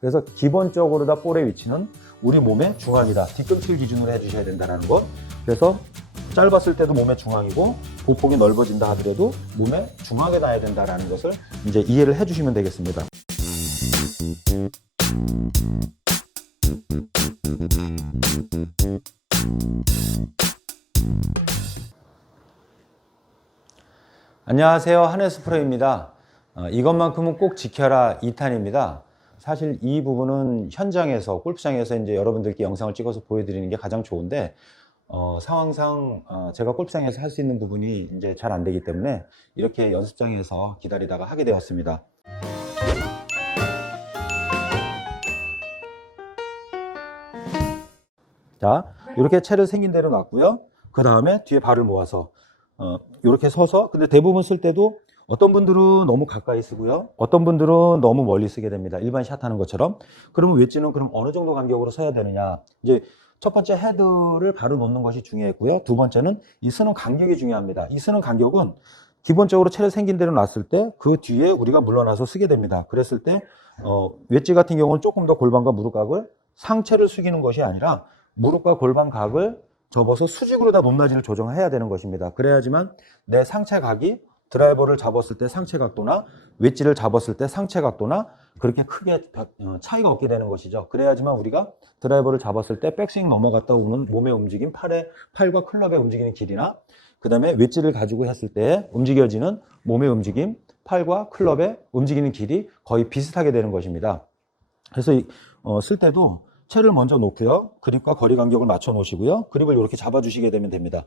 그래서 기본적으로 다 볼의 위치는 우리 몸의 중앙이다. 뒤꿈치를 기준으로 해주셔야 된다는 것. 그래서 짧았을 때도 몸의 중앙이고 보폭이 넓어진다 하더라도 몸의 중앙에 놔야 된다는 것을 이제 이해를 해주시면 되겠습니다. 안녕하세요, 한혜수 프로입니다. 이것만큼은 꼭 지켜라 2탄입니다. 사실 이 부분은 현장에서 골프장에서 이제 여러분들께 영상을 찍어서 보여드리는 게 가장 좋은데 상황상 제가 골프장에서 할 수 있는 부분이 이제 잘 안 되기 때문에 이렇게 연습장에서 기다리다가 하게 되었습니다. 자, 이렇게 채를 생긴 대로 놨고요. 그 다음에 뒤에 발을 모아서 이렇게 서서, 근데 대부분 쓸 때도 어떤 분들은 너무 가까이 쓰고요. 어떤 분들은 너무 멀리 쓰게 됩니다. 일반 샷 하는 것처럼. 그러면 웨지는 그럼 어느 정도 간격으로 서야 되느냐. 이제 첫 번째 헤드를 바로 놓는 것이 중요했고요. 두 번째는 이 쓰는 간격이 중요합니다. 이 쓰는 간격은 기본적으로 채를 생긴 대로 놨을 때 그 뒤에 우리가 물러나서 쓰게 됩니다. 그랬을 때 웨지 같은 경우는 조금 더 골반과 무릎각을 상체를 숙이는 것이 아니라 무릎과 골반각을 접어서 수직으로 다 높낮이를 조정해야 되는 것입니다. 그래야지만 내 상체 각이 드라이버를 잡았을 때 상체 각도나 웨지를 잡았을 때 상체 각도나 그렇게 크게 차이가 없게 되는 것이죠. 그래야지만 우리가 드라이버를 잡았을 때 백스윙 넘어갔다 오는 몸의 움직임, 팔과 클럽의 움직이는 길이나 그 다음에 웨지를 가지고 했을 때 움직여지는 몸의 움직임, 팔과 클럽의 움직이는 길이 거의 비슷하게 되는 것입니다. 그래서 쓸 때도 채를 먼저 놓고요. 그립과 거리 간격을 맞춰 놓으시고요. 그립을 이렇게 잡아 주시게 되면 됩니다.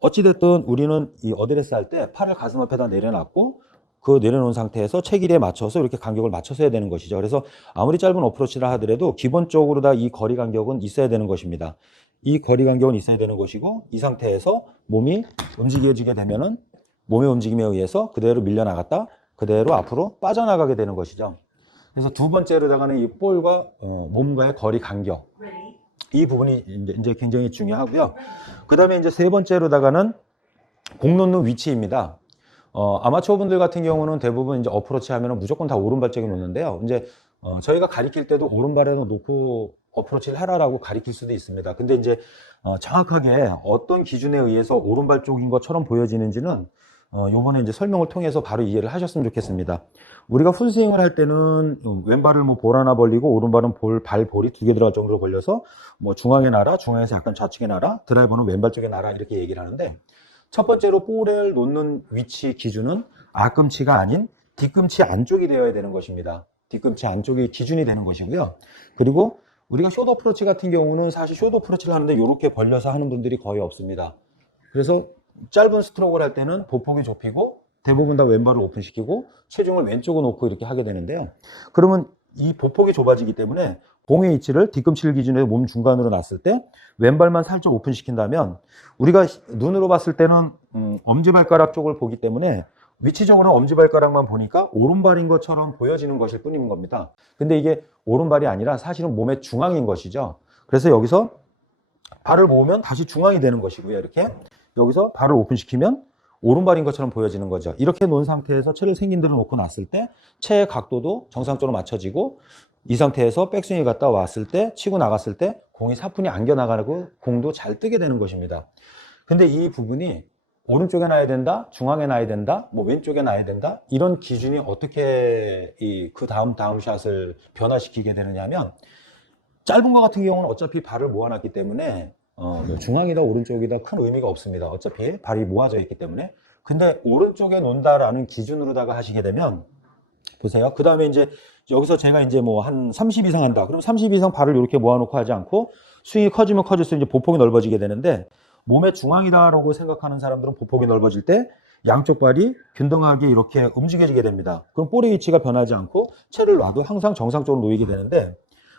어찌됐든 우리는 이 어드레스 할 때 팔을 가슴 앞에다 내려놨고 그 내려놓은 상태에서 채 길이에 맞춰서 이렇게 간격을 맞춰서 해야 되는 것이죠. 그래서 아무리 짧은 어프로치라 하더라도 기본적으로 다 이 거리 간격은 있어야 되는 것입니다. 이 거리 간격은 있어야 되는 것이고 이 상태에서 몸이 움직여지게 되면은 몸의 움직임에 의해서 그대로 밀려나갔다 그대로 앞으로 빠져나가게 되는 것이죠. 그래서 두 번째로다가는 이 볼과 몸과의 거리 간격, 이 부분이 이제 굉장히 중요하고요. 그 다음에 이제 세 번째로다가는 공 놓는 위치입니다. 아마추어 분들 같은 경우는 대부분 이제 어프로치 하면은 무조건 다 오른발 쪽에 놓는데요. 이제 저희가 가리킬 때도 오른발에 놓고 어프로치를 하라라고 가리킬 수도 있습니다. 근데 이제 정확하게 어떤 기준에 의해서 오른발 쪽인 것처럼 보여지는지는 요번에 이제 설명을 통해서 바로 이해를 하셨으면 좋겠습니다. 우리가 풀스윙을 할 때는 왼발을 뭐 볼 하나 벌리고 오른발은 발볼이 두 개 들어갈 정도로 벌려서 뭐 중앙에 놔라, 중앙에서 약간 좌측에 놔라, 드라이버는 왼발 쪽에 놔라 이렇게 얘기를 하는데 첫 번째로 볼을 놓는 위치 기준은 앞꿈치가 아닌 뒤꿈치 안쪽이 되어야 되는 것입니다. 뒤꿈치 안쪽이 기준이 되는 것이고요. 그리고 우리가 숏 어프로치 같은 경우는 사실 숏 어프로치를 하는데 이렇게 벌려서 하는 분들이 거의 없습니다. 그래서 짧은 스트로크를 할 때는 보폭이 좁히고 대부분 다 왼발을 오픈시키고 체중을 왼쪽으로 놓고 이렇게 하게 되는데요. 그러면 이 보폭이 좁아지기 때문에 공의 위치를 뒤꿈치를 기준으로 몸 중간으로 놨을 때 왼발만 살짝 오픈시킨다면 우리가 눈으로 봤을 때는 엄지발가락 쪽을 보기 때문에 위치적으로 엄지발가락만 보니까 오른발인 것처럼 보여지는 것일 뿐인 겁니다. 근데 이게 오른발이 아니라 사실은 몸의 중앙인 것이죠. 그래서 여기서 발을 모으면 다시 중앙이 되는 것이고요. 이렇게 여기서 발을 오픈시키면 오른발인 것처럼 보여지는 거죠. 이렇게 놓은 상태에서 채를 생긴 대로 놓고 놨을 때 채의 각도도 정상적으로 맞춰지고 이 상태에서 백스윙이 갔다 왔을 때 치고 나갔을 때 공이 사뿐히 안겨 나가고 공도 잘 뜨게 되는 것입니다. 근데 이 부분이 오른쪽에 놔야 된다, 중앙에 놔야 된다, 뭐 왼쪽에 놔야 된다 이런 기준이 어떻게 그 다음 샷을 변화시키게 되느냐면 짧은 거 같은 경우는 어차피 발을 모아놨기 때문에 뭐 중앙이다 오른쪽이다 큰 의미가 없습니다. 어차피 발이 모아져 있기 때문에. 근데 오른쪽에 놓는다라는 기준으로다가 하시게 되면 보세요. 그 다음에 이제 여기서 제가 이제 뭐 한 30 이상 한다. 그럼 30 이상 발을 이렇게 모아놓고 하지 않고 스윙이 커지면 커질수록 이제 보폭이 넓어지게 되는데 몸의 중앙이다라고 생각하는 사람들은 보폭이 넓어질 때 양쪽 발이 균등하게 이렇게 움직여지게 됩니다. 그럼 볼의 위치가 변하지 않고 채를 놔도 항상 정상적으로 놓이게 되는데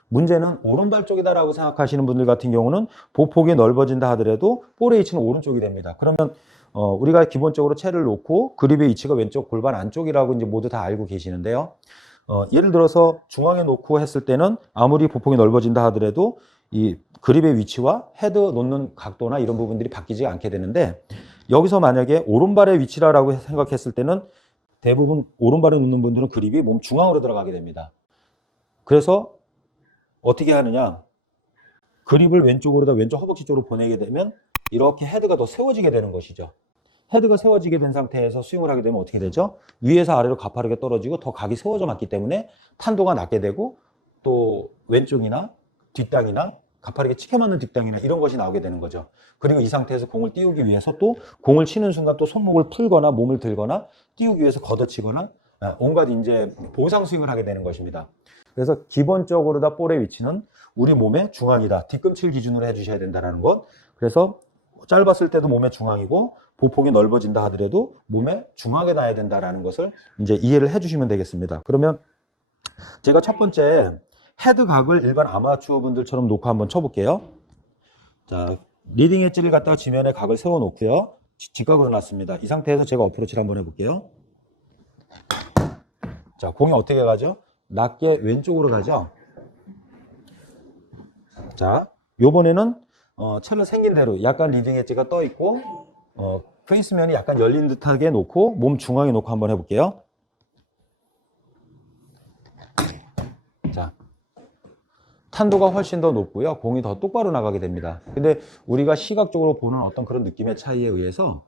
문제는 오른발 쪽이다라고 생각하시는 분들 같은 경우는 보폭이 넓어진다 하더라도 볼의 위치는 오른쪽이 됩니다. 그러면 우리가 기본적으로 채를 놓고 그립의 위치가 왼쪽 골반 안쪽이라고 이제 모두 다 알고 계시는데요. 예를 들어서 중앙에 놓고 했을 때는 아무리 보폭이 넓어진다 하더라도 이 그립의 위치와 헤드 놓는 각도나 이런 부분들이 바뀌지 않게 되는데 여기서 만약에 오른발의 위치라고 생각했을 때는 대부분 오른발에 놓는 분들은 그립이 몸 중앙으로 들어가게 됩니다. 그래서 어떻게 하느냐? 그립을 왼쪽으로다 왼쪽 허벅지 쪽으로 보내게 되면 이렇게 헤드가 더 세워지게 되는 것이죠. 헤드가 세워지게 된 상태에서 스윙을 하게 되면 어떻게 되죠? 위에서 아래로 가파르게 떨어지고 더 각이 세워져 맞기 때문에 탄도가 낮게 되고 또 왼쪽이나 뒷땅이나 가파르게 치켜 맞는 뒷땅이나 이런 것이 나오게 되는 거죠. 그리고 이 상태에서 공을 띄우기 위해서 또 공을 치는 순간 또 손목을 풀거나 몸을 들거나 띄우기 위해서 걷어치거나 온갖 이제 보상 스윙을 하게 되는 것입니다. 그래서 기본적으로 다 볼의 위치는 우리 몸의 중앙이다. 뒤꿈치를 기준으로 해주셔야 된다는 것. 그래서 짧았을 때도 몸의 중앙이고 보폭이 넓어진다 하더라도 몸의 중앙에 놔야 된다는 것을 이제 이해를 해주시면 되겠습니다. 그러면 제가 첫 번째 헤드 각을 일반 아마추어 분들처럼 놓고 한번 쳐볼게요. 자, 리딩 엣지를 갖다가 지면에 각을 세워 놓고요. 직각으로 놨습니다. 이 상태에서 제가 어프로치를 한번 해볼게요. 자, 공이 어떻게 가죠? 낮게 왼쪽으로 가죠. 자, 요번에는 채로 생긴 대로 약간 리딩 엣지가 떠 있고 페이스면이 약간 열린 듯하게 놓고 몸 중앙에 놓고 한번 해볼게요. 자, 탄도가 훨씬 더 높고요. 공이 더 똑바로 나가게 됩니다. 근데 우리가 시각적으로 보는 어떤 그런 느낌의 차이에 의해서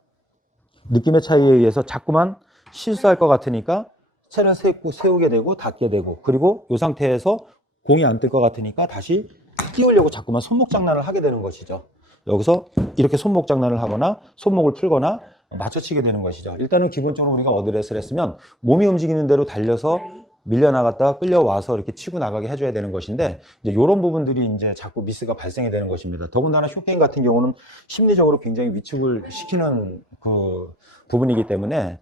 자꾸만 실수할 것 같으니까 채를 세우게 되고 닫게 되고 그리고 이 상태에서 공이 안 뜰 것 같으니까 다시 띄우려고 자꾸만 손목 장난을 하게 되는 것이죠. 여기서 이렇게 손목 장난을 하거나 손목을 풀거나 맞춰치게 되는 것이죠. 일단은 기본적으로 우리가 어드레스를 했으면 몸이 움직이는 대로 달려서 밀려나갔다가 끌려와서 이렇게 치고 나가게 해줘야 되는 것인데 이제 이런 부분들이 이제 자꾸 미스가 발생이 되는 것입니다. 더군다나 쇼게임 같은 경우는 심리적으로 굉장히 위축을 시키는 그 부분이기 때문에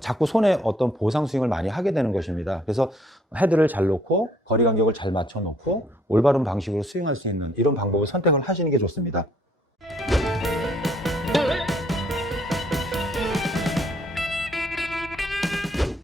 자꾸 손에 어떤 보상 스윙을 많이 하게 되는 것입니다. 그래서 헤드를 잘 놓고 거리 간격을 잘 맞춰 놓고 올바른 방식으로 스윙할 수 있는 이런 방법을 선택을 하시는 게 좋습니다.